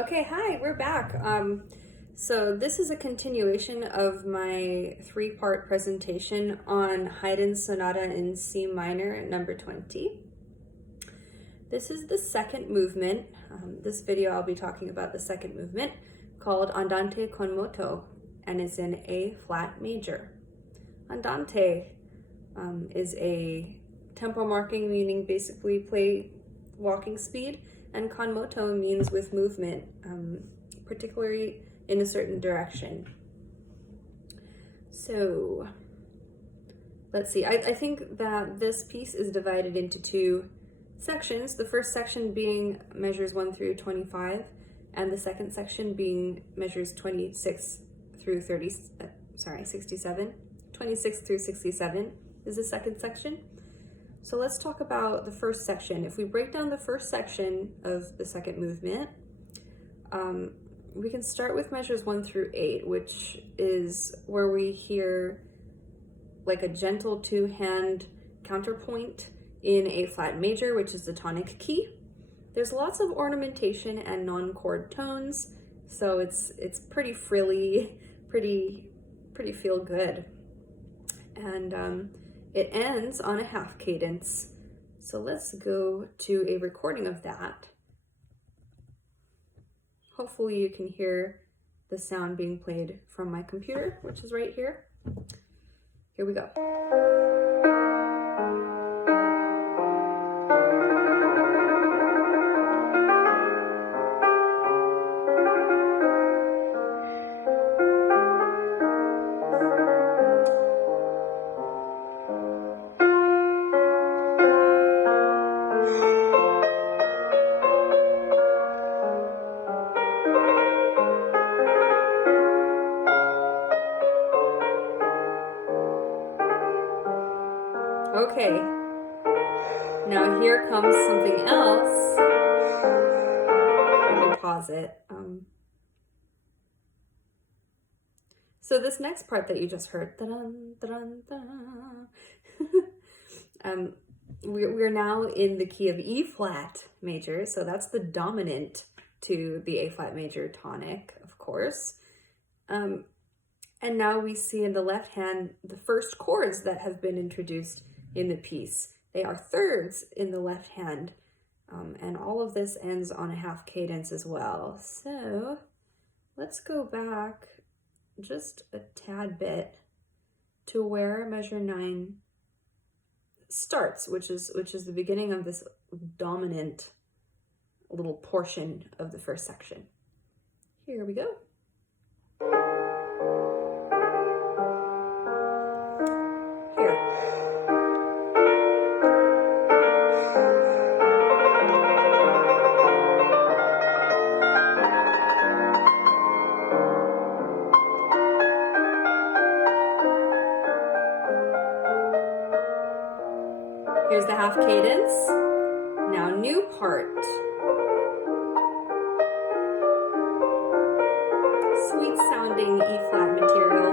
Okay, hi, we're back. So this is a continuation of my three-part presentation on Haydn Sonata in C minor, number 20. This is the second movement. This video I'll be talking about the second movement called Andante con moto, and it's in A flat major. Andante is a tempo marking, meaning basically play walking speed, and con moto means with movement, particularly in a certain direction. So let's see, I think that this piece is divided into two sections. The first section being measures 1 through 25, and the second section being measures 26 through 67. 26 through 67 is the second section. So let's talk about the first section. If we break down the first section of the second movement, we can start with measures 1 through 8, which is where we hear like a gentle two-hand counterpoint in A flat major, which is the tonic key. There's lots of ornamentation and non-chord tones, so it's pretty frilly, pretty feel good. And it ends on a half cadence. So let's go to a recording of that. Hopefully you can hear the sound being played from my computer, which is right here. Here we go. Okay, now here comes something else. Let me pause it. So this next part that you just heard, we're now in the key of E flat major, so that's the dominant to the A flat major tonic, of course. And now we see in the left hand the first chords that have been introduced in the piece. They are thirds in the left hand, and all of this ends on a half cadence as well. So let's go back just a tad bit to where measure 9 starts, which is the beginning of this dominant little portion of the first section. Here we go. Here's the half cadence. Now new part. Sweet sounding E flat material.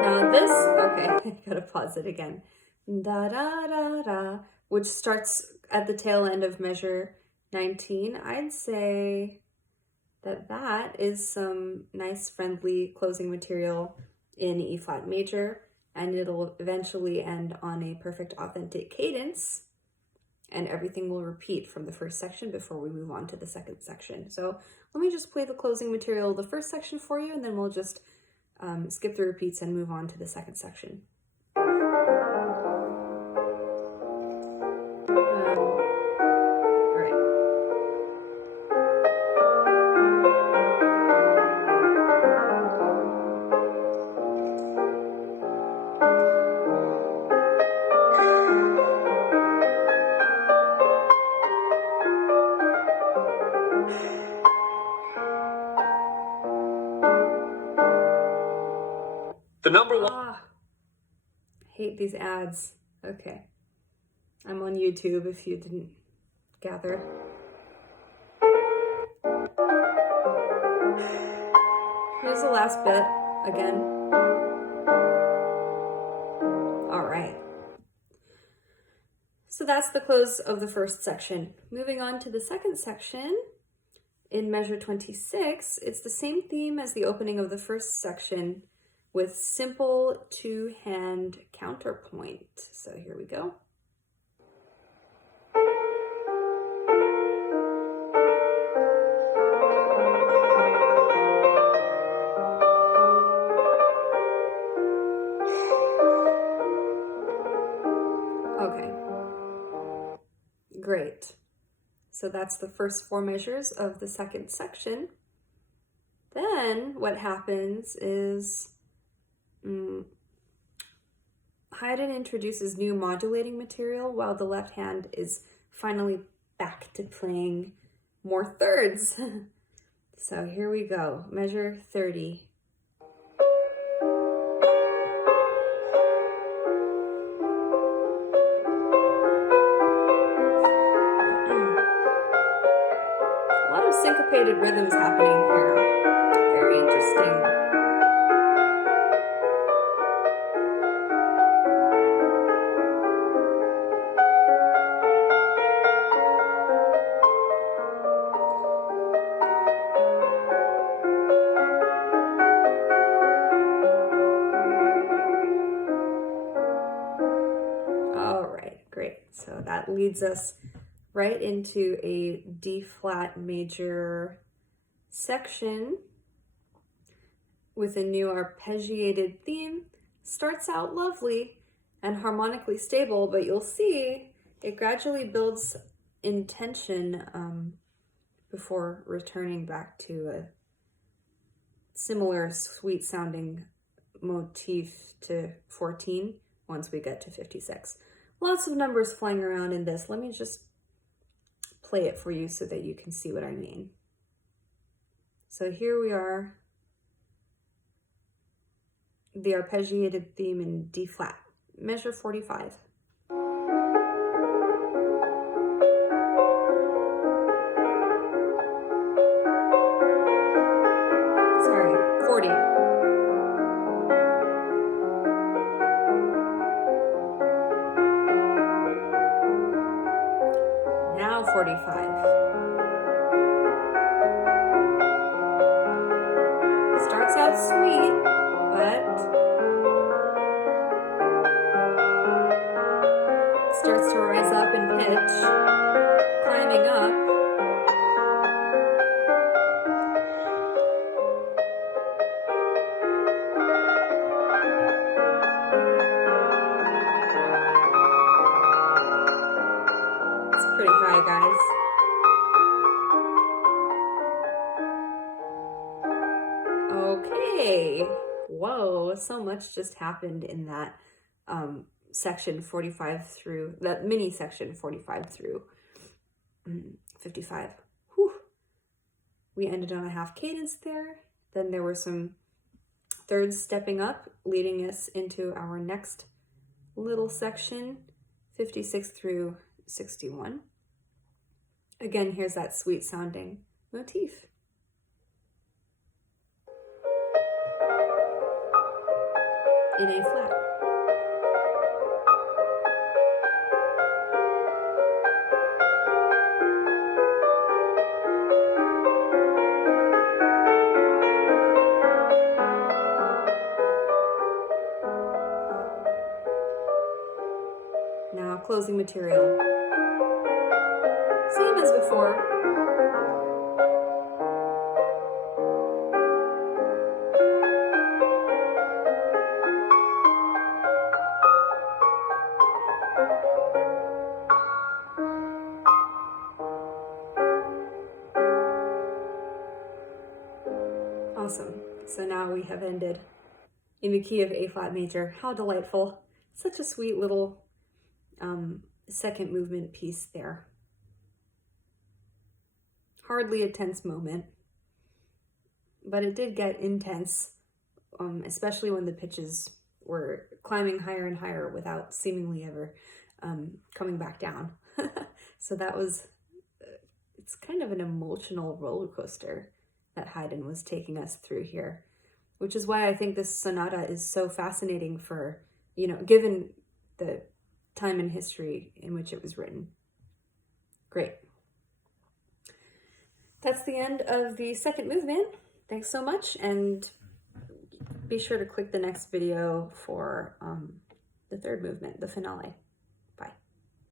Now this, okay, I gotta pause it again. Da da da da, which starts at the tail end of measure 19. I'd say that is some nice friendly closing material in E flat major, and it'll eventually end on a perfect authentic cadence, and everything will repeat from the first section before we move on to the second section. So let me just play the closing material of the first section for you, and then we'll just skip the repeats and move on to the second section. The number one. Hate these ads. Okay. I'm on YouTube if you didn't gather. here's the last bit again. All right. So that's the close of the first section. Moving on to the second section, in measure 26, it's the same theme as the opening of the first section with simple two-hand counterpoint. So here we go. Okay, great. So that's the first four measures of the second section. Then what happens is Haydn introduces new modulating material while the left hand is finally back to playing more thirds. So here we go, measure 30. A lot of syncopated rhythms happening here. Very interesting. All right, great. So that leads us right into a D flat major section with a new arpeggiated theme. Starts out lovely and harmonically stable, but you'll see it gradually builds in tension before returning back to a similar sweet sounding motif to 14 once we get to 56. Lots of numbers flying around in this. Let me just play it for you so that you can see what I mean. So here we are, the arpeggiated theme in D flat, measure 45. Sorry, 40. Now 45. Starts out sweet, but starts to rise up in pitch, climbing up. It's pretty high, guys. Okay, whoa, so much just happened in that section 45 through, that mini section 45 through 55. Whew. We ended on a half cadence there. Then there were some thirds stepping up, leading us into our next little section, 56 through 61. Again, here's that sweet sounding motif. In A flat. Now closing material. Same as before. Awesome. So now we have ended in the key of A flat major. How delightful. Such a sweet little second movement piece there. Hardly a tense moment, but it did get intense, especially when the pitches were climbing higher and higher without seemingly ever coming back down. So that was, it's kind of an emotional roller coaster that Haydn was taking us through here. which is why I think this sonata is so fascinating for, you know, given the time and history in which it was written. Great. That's the end of the second movement. Thanks so much, and be sure to click the next video for the third movement, the finale.